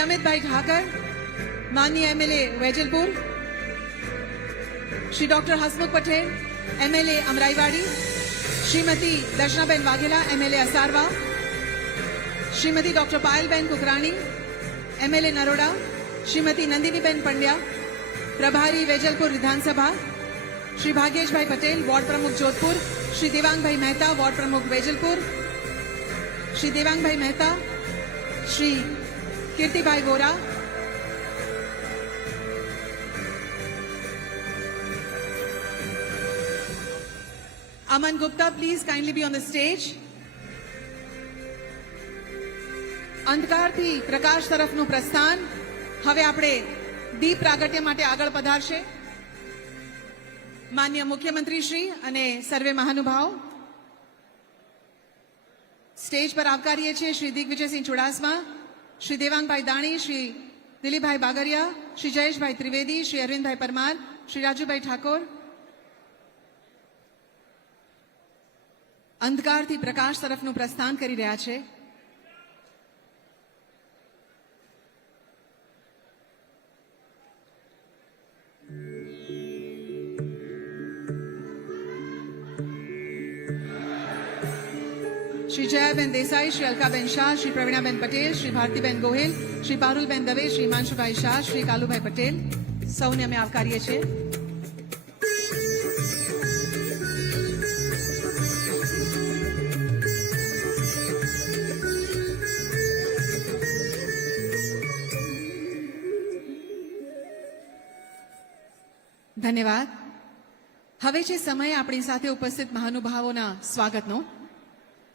श्री अमित भाई ठाकर, माननीय MLA Vejalpur, Shri doctor Hasmukh Patel, MLA Amraiwadi, Shrimati Darshanaben Vaghela, MLA Asarwa, Shrimati doctor Payalben Kukrani, MLA Naroda, Shrimati Nandiniben Pandya, प्रभारी वेजलपुर विधानसभा, श्री भाग्येश भाई पटेल, वार्ड प्रमुख जोधपुर, श्री देवांग भाई मेहता, वार्ड प्रमुख वेजलपुर, श्री देवांग भाई Mehta, Shri Kirti bhai Vora, Aman Gupta, please kindly be on the stage. અંધકારથી પ્રકાશ તરફનું પ્રસ્થાન. હવે આપણે દીપ પ્રાગટ્ય માટે આગળ પધારશે માનનીય મુખ્યમંત્રી શ્રી અને સર્વે મહાનુભાવો. સ્ટેજ પર આવકારીએ છીએ શ્રી દિગ્વિજયસિંહ ચુડાસમા, શ્રી દેવાંગભાઈ દાણી, શ્રી દિલીપભાઈ બાગરિયા, શ્રી જયેશભાઈ ત્રિવેદી, શ્રી અરવિંદભાઈ પરમાર, શ્રી રાજુભાઈ ઠાકોર. અંધકારથી પ્રકાશ તરફનું પ્રસ્થાન કરી રહ્યા છે. श्री जयाबेन देसाई, श्री अलकाबेन शाह, श्री प्रवीणाबेन पटेल, श्री भारतीबेन गोहिल, श्री पारुलबेन दवे, श्री हिमांशुभाई शाह, श्री कालुभाई पटेल, સૌને અમે આવકારીએ છીએ. ધન્યવાદ. હવે છે સમય આપણી સાથે ઉપસ્થિત મહાનુભાવોના સ્વાગતનો.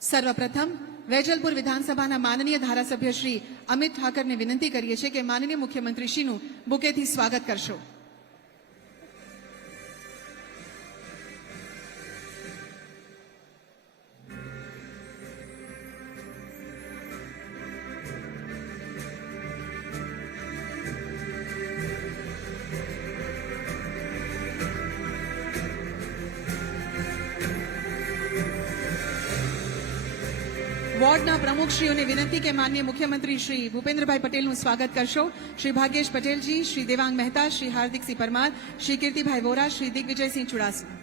સર્વપ્રથમ વેજલપુર વિધાનસભાના માનનીય ધારાસભ્ય શ્રી અમિત ઠાકરને વિનંતી કરીએ છીએ કે માનનીય મુખ્યમંત્રીશ્રીનું બુકેથી સ્વાગત કરશો. વોર્ડના પ્રમુખશ્રીઓને વિનંતી કે માનનીય મુખ્યમંત્રી શ્રી ભૂપેન્દ્રભાઈ પટેલનું સ્વાગત કરશો. શ્રી ભાગ્યેશ પટેલજી, શ્રી દેવાંગ મહેતા, શ્રી હાર્દિકસિંહ પરમાર, શ્રી કીર્તિભાઈ વોરા, શ્રી દિગ્વિજયસિંહ ચુડાસમા.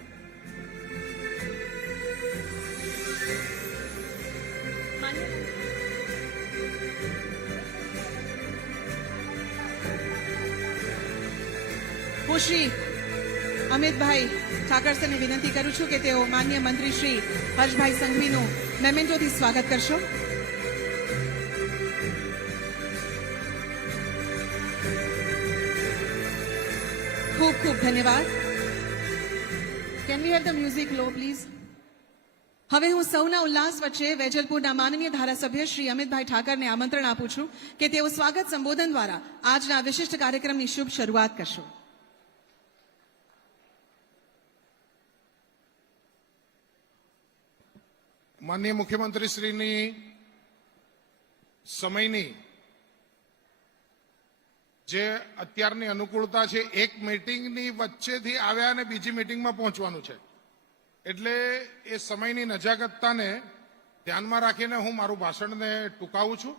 હું શ્રી અમિતભાઈ ઠાકર સરને વિનંતી કરું છું કે તેઓ માનનીય મંત્રી શ્રી હર્ષભાઈ સંઘવીનું મેમેન્ટોથી સ્વાગત કરશો. ખૂબ ખૂબ ધન્યવાદ. Can we have the music low please. હવે હું સૌના ઉલ્લાસ વચ્ચે વેજલપુરના માનનીય ધારાસભ્ય શ્રી અમિતભાઈ ઠાકરને આમંત્રણ આપું છું કે તેઓ સ્વાગત સંબોધન દ્વારા આજના વિશિષ્ટ કાર્યક્રમની શુભ શરૂઆત કરશો. માનનીય મુખ્યમંત્રી શ્રીની સમયની જે અત્યારની અનુકૂળતા છે, એક મીટિંગની વચ્ચેથી આવ્યા અને બીજી મીટિંગમાં પહોંચવાનું છે, એટલે એ સમયની નજાકતતાને ધ્યાનમાં રાખીને હું મારું ભાષણને ટૂંકાવું છું.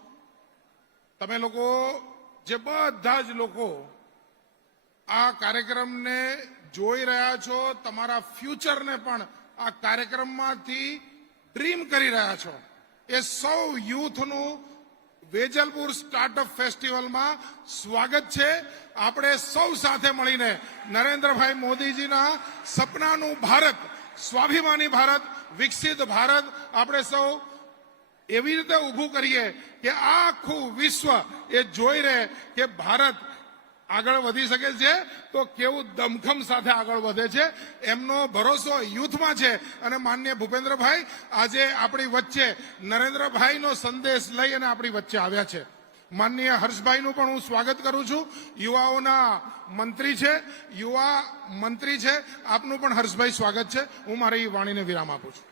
તમે લોકો જે બધા જ લોકો આ કાર્યક્રમને જોઈ રહ્યા છો, તમારા ફ્યુચરને પણ આ કાર્યક્રમમાંથી ડ્રીમ કરી રહ્યા છો, એ સૌ યુથનું વેજલપુર સ્ટાર્ટઅપ ફેસ્ટિવલમાં સ્વાગત છે. આપણે સૌ સાથે મળીને નરેન્દ્રભાઈ મોદીજીના સપનાનું ભારત, સ્વાભિમાની ભારત, વિકસિત ભારત આપણે સૌ એવી રીતે ઊભું કરીએ કે આખું વિશ્વ એ જોઈ રહે કે ભારત આગળ વધી શકે છે તો કેવું દમખમ સાથે આગળ વધે છે. એમનો ભરોસો યુથમાં છે. અને માનનીય ભૂપેન્દ્રભાઈ આજે આપણી વચ્ચે નરેન્દ્રભાઈનો સંદેશ લઈ અને આપણી વચ્ચે આવ્યા છે. માનનીય હર્ષભાઈનું પણ હું સ્વાગત કરું છું. યુવાઓના મંત્રી છે, યુવા મંત્રી છે. આપનું પણ હર્ષભાઈ સ્વાગત છે. હું મારી વાણીને વિરામ આપું છું.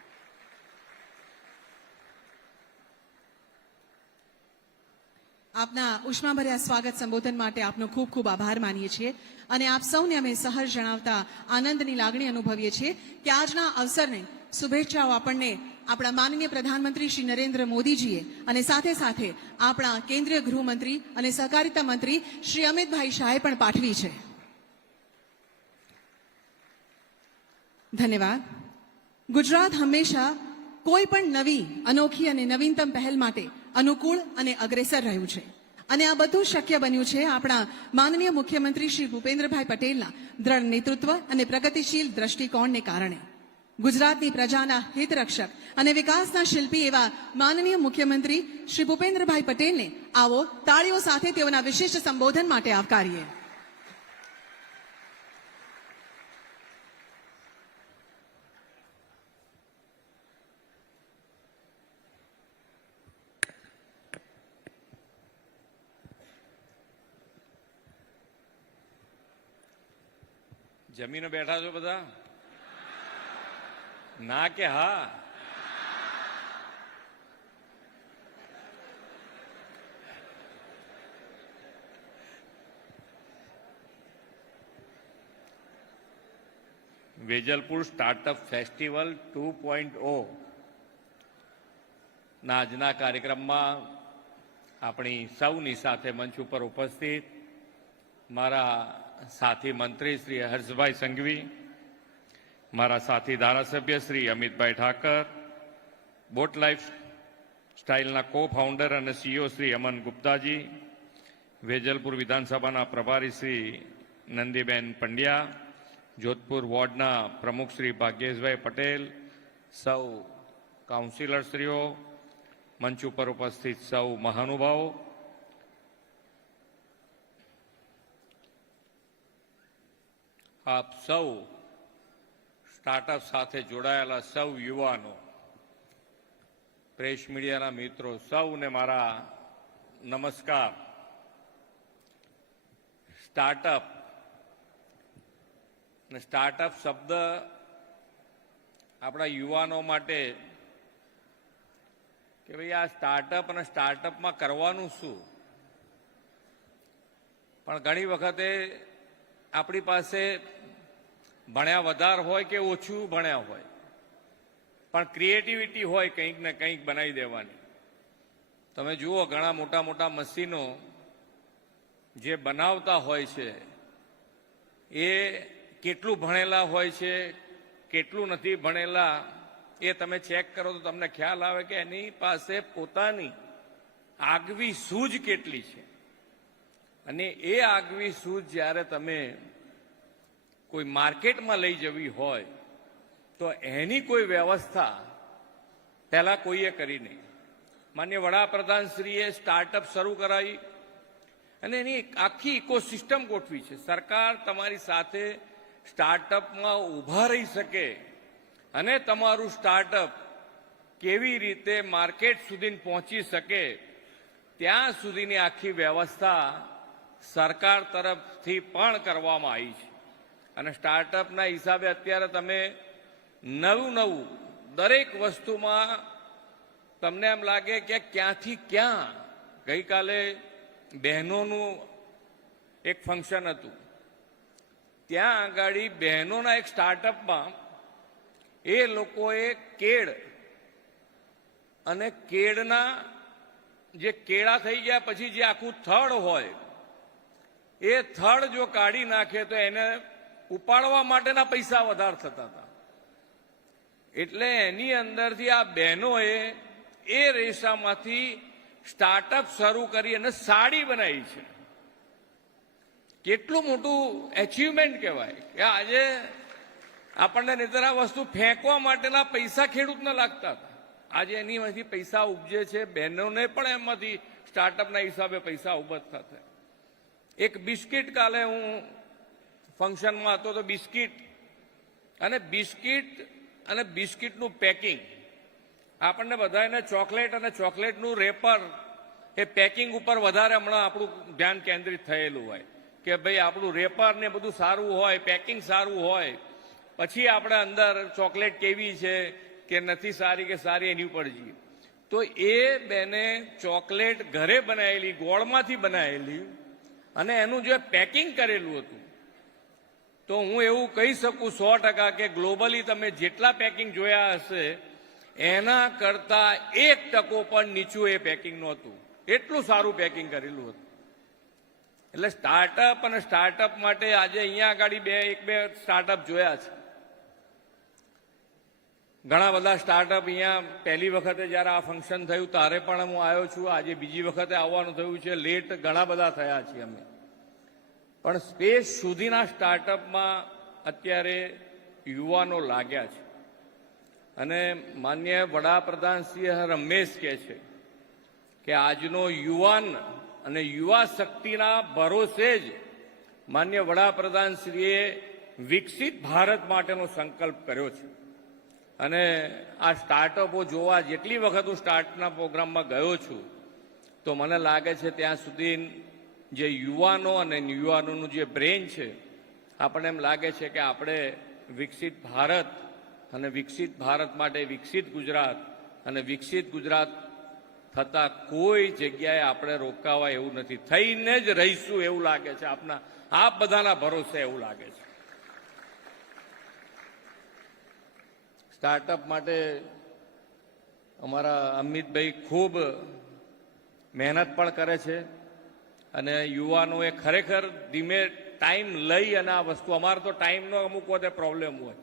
આપના ઉષ્માભર્યા સ્વાગત સંબોધન માટે આપનો ખૂબ ખૂબ આભાર માનીએ છીએ અને આપ સૌને અમે સહર્ષ જણાવતા આનંદની લાગણી અનુભવીએ છીએ કે આજના અવસરને શુભેચ્છાઓ આપણને આપણા માનનીય પ્રધાનમંત્રી શ્રી નરેન્દ્ર મોદીજીએ અને સાથે સાથે આપણા કેન્દ્રીય ગૃહમંત્રી અને સહકારિતા મંત્રી શ્રી અમિતભાઈ શાહે પણ પાઠવી છે. ધન્યવાદ. ગુજરાત હંમેશા કોઈ પણ નવી, અનોખી અને નવીનતમ પહેલ માટે અનુકૂળ અને અગ્રેસર રહ્યું છે અને આ બધું શક્ય બન્યું છે આપણા માનનીય મુખ્યમંત્રી શ્રી ભૂપેન્દ્રભાઈ પટેલના દ્રઢ નેતૃત્વ અને પ્રગતિશીલ દ્રષ્ટિકોણને કારણે. ગુજરાતની પ્રજાના હિતરક્ષક અને વિકાસના શિલ્પી એવા માનનીય મુખ્યમંત્રી શ્રી ભૂપેન્દ્રભાઈ પટેલને આવો તાળીઓ સાથે તેઓના વિશિષ્ટ સંબોધન માટે આવકારીએ. જમીને બેઠા છો બધા? ના કે હા? વેજલપુર સ્ટાર્ટઅપ ફેસ્ટિવલ 2.0 ના આજના કાર્યક્રમમાં આપણી સૌની સાથે મંચ ઉપર ઉપસ્થિત મારા સાથી મંત્રી શ્રી હર્ષભાઈ સંઘવી, મારા સાથી ધારાસભ્ય શ્રી અમિતભાઈ ઠાકર, બોટ લાઈફ સ્ટાઇલના કો ફાઉન્ડર અને સીઈઓ શ્રી અમન ગુપ્તાજી, વેજલપુર વિધાનસભાના પ્રભારી શ્રી નંદીબેન પંડ્યા, જોધપુર વોર્ડના પ્રમુખ શ્રી ભાગ્યેશભાઈ પટેલ, સૌ કાઉન્સિલરશ્રીઓ, મંચ ઉપર ઉપસ્થિત સૌ મહાનુભાવો, આપ સૌ સ્ટાર્ટઅપ સાથે જોડાયેલા સૌ યુવાનો, પ્રેસ મીડિયાના મિત્રો, સૌને મારા નમસ્કાર. સ્ટાર્ટઅપ શબ્દ આપણા યુવાનો માટે કે ભાઈ આ સ્ટાર્ટઅપ અને સ્ટાર્ટઅપમાં કરવાનું શું, પણ ઘણી વખતે આપણી પાસે ભણ્યા વધારે હોય કે ઓછું ભણ્યા હોય પણ ક્રિએટિવિટી હોય કંઈક ને કંઈક બનાવી દેવાની. તમે જુઓ ઘણા મોટા મોટા મશીનો જે બનાવતા હોય છે એ કેટલું ભણેલા હોય છે, કેટલું નથી ભણેલા, એ તમે ચેક કરો તો તમને ખ્યાલ આવે કે એની પાસે પોતાની આગવી સૂઝ કેટલી છે. અને એ આગવી સૂઝ જ્યારે તમે કોઈ માર્કેટમાં લઈ જવી હોય તો એની કોઈ વ્યવસ્થા પહેલા કોઈએ કરી નહીં. માન્ય વડાપ્રધાનશ્રીએ સ્ટાર્ટઅપ શરૂ કરાવી અને એની આખી ઇકોસિસ્ટમ ગોઠવી છે. સરકાર તમારી સાથે સ્ટાર્ટઅપમાં ઊભા રહી શકે અને તમારું સ્ટાર્ટઅપ કેવી રીતે માર્કેટ સુધી પહોંચી શકે ત્યાં સુધીની આખી વ્યવસ્થા સરકાર તરફથી પણ કરવામાં આવી છે. અને સ્ટાર્ટઅપના હિસાબે અત્યારે તમે નવું દરેક વસ્તુમાં તમને એમ લાગે કે ક્યાંથી ક્યાં. ગઈકાલે બહેનોનું એક ફંક્શન હતું, ત્યાં આગળ બહેનોના એક સ્ટાર્ટઅપમાં એ લોકોએ કેળ અને કેળના જે કેળા થઈ ગયા પછી જે આખું થડ હોય એ થડ જો કાઢી નાખે તો એને ઉપાડવા માટેના પૈસા વધારે થતા હતા. એટલે એની અંદરથી આ બહેનોએ એ રેસામાંથી સ્ટાર્ટઅપ શરૂ કરી અને સાડી બનાવી છે. કેટલું મોટું એચિવમેન્ટ કહેવાય કે આજે આપણને નહીતર આ વસ્તુ ફેંકવા માટેના પૈસા ખેડૂતને લાગતા હતા, આજે એનીમાંથી પૈસા ઉપજે છે. બહેનોને પણ એમાંથી સ્ટાર્ટઅપના હિસાબે પૈસા ઉભા થતા. એક બિસ્કિટ, કાલે હું ફંક્શનમાં હતો તો બિસ્કિટ અને બિસ્કિટનું પેકિંગ, આપણને બધાને ચોકલેટ અને ચોકલેટનું રેપર એ પેકિંગ ઉપર વધારે હમણાં આપણું ધ્યાન કેન્દ્રિત થયેલું હોય કે ભાઈ આપણું રેપર ને બધું સારું હોય, પેકિંગ સારું હોય, પછી આપણે અંદર ચોકલેટ કેવી છે કે નથી સારી કે સારી એની ઉપર જઈએ. તો એ બેને ચોકલેટ ઘરે બનાવેલી, ગોળમાંથી બનાવેલી, અને એનું જે પેકિંગ કરેલું હતું, તો હું એવું કહી શકું 100% કે ગ્લોબલી તમે જેટલા પેકિંગ જોયા હશે એના કરતા 1% પણ નીચું એ પેકિંગ નહોતું. એટલું સારું પેકિંગ કરેલું હતું. એટલે સ્ટાર્ટઅપ અને સ્ટાર્ટઅપ માટે આજે અહીંયા આગળ એક બે સ્ટાર્ટઅપ જોયા છે. ઘણા બધા સ્ટાર્ટઅપ અહીંયા પહેલી વખતે જ્યારે આ ફંક્શન થયું ત્યારે પણ હું આવ્યો છું. આજે બીજી વખતે આવવાનું થયું છે. લેટ ઘણા બધા થયા છીએ અમે. પણ સ્પેસ સુધીના સ્ટાર્ટઅપમાં અત્યારે યુવાનો લાગ્યા છે. અને માન્ય વડાપ્રધાન શ્રી રમેશ કહે છે કે આજનો યુવાન અને યુવા શક્તિના ભરોસે જ માન્ય વડાપ્રધાનશ્રીએ વિકસિત ભારત માટેનો સંકલ્પ કર્યો છે. અને આ સ્ટાર્ટઅપો જોવા જેટલી વખત હું સ્ટાર્ટના પ્રોગ્રામમાં ગયો છું તો મને લાગે છે ત્યાં સુધી જે યુવાનો અને યુવાનોનું જે બ્રેન છે આપણને એમ લાગે છે કે આપણે વિકસિત ભારત અને વિકસિત ભારત માટે વિકસિત ગુજરાત અને વિકસિત ગુજરાત થતા કોઈ જગ્યાએ આપણે રોકાવા એવું નથી. થઈને જ રહીશું એવું લાગે છે. આપ બધાના ભરોસે એવું લાગે છે. સ્ટાર્ટઅપ માટે અમારા અમિતભાઈ ખૂબ મહેનત પણ કરે છે અને યુવાનોએ ખરેખર ધીમે ટાઈમ લઈ અને આ વસ્તુ અમારે તો ટાઈમનો અમુક વખતે પ્રોબ્લેમ હોય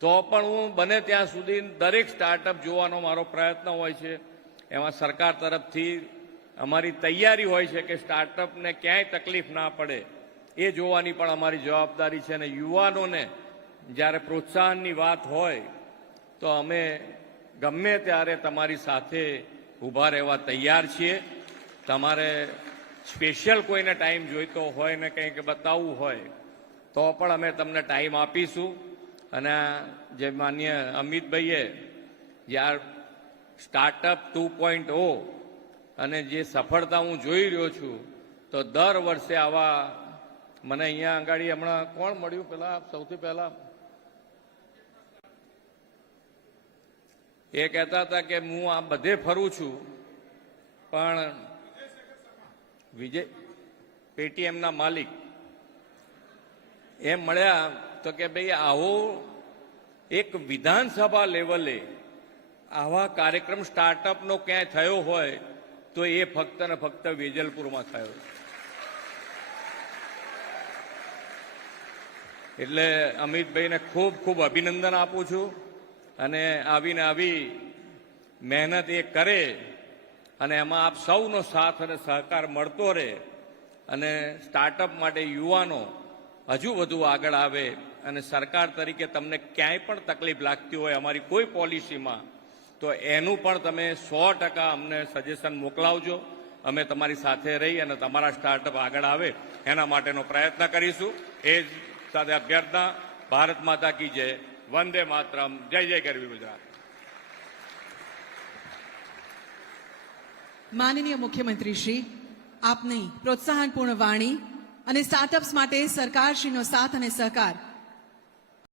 તો પણ હું બને ત્યાં સુધી દરેક સ્ટાર્ટઅપ જોવાનો મારો પ્રયત્ન હોય છે. એમાં સરકાર તરફથી અમારી તૈયારી હોય છે કે સ્ટાર્ટઅપને ક્યાંય તકલીફ ના પડે એ જોવાની પણ અમારી જવાબદારી છે. અને યુવાનોને જ્યારે પ્રોત્સાહનની વાત હોય તો અમે ગમે ત્યારે તમારી સાથે ઊભા રહેવા તૈયાર છીએ. તમારે સ્પેશિયલ કોઈને ટાઈમ જોઈતો હોય ને કંઈક બતાવવું હોય તો પણ અમે તમને ટાઈમ આપીશું. અને જે માન્ય અમિતભાઈએ જ્યાં સ્ટાર્ટઅપ 2.0 અને જે સફળતા હું જોઈ રહ્યો છું તો દર વર્ષે આવા મને અહીંયા આગળ હમણાં કોણ મળ્યું પેલા સૌથી પહેલા એ કહેતા હતા કે હું આ બધે ફરું છું પણ વિજય પેટીએમના માલિક એમ મળ્યા તો કે ભાઈ આવો એક વિધાનસભા લેવલે આવા કાર્યક્રમ સ્ટાર્ટઅપનો ક્યાંય થયો હોય તો એ ફક્ત ને ફક્ત વેજલપુરમાં થયો. એટલે અમિતભાઈને ખૂબ ખૂબ અભિનંદન આપું છું. અને આવીને આવી મહેનત એ કરે અને એમાં આપ સૌનો સાથ અને સહકાર મળતો રહે અને સ્ટાર્ટઅપ માટે યુવાનો હજુ વધુ આગળ આવે અને સરકાર તરીકે તમને ક્યાંય પણ તકલીફ લાગતી હોય અમારી કોઈ પોલિસીમાં તો એનું પણ તમે 100% અમને સજેશન મોકલાવજો. અમે તમારી સાથે રહી અને તમારા સ્ટાર્ટઅપ આગળ આવે એના માટેનો પ્રયત્ન કરીશું. એ જ સાથે અભ્યર્થના. ભારત માતા કી જય. વંદે માતરમ. જય જય ગરવી ગુજરાત. માનનીય મુખ્યમંત્રી શ્રી, આપની પ્રોત્સાહનપૂર્ણ વાણી અને સ્ટાર્ટઅપ્સ માટે સરકારશ્રીનો સાથ અને સહકાર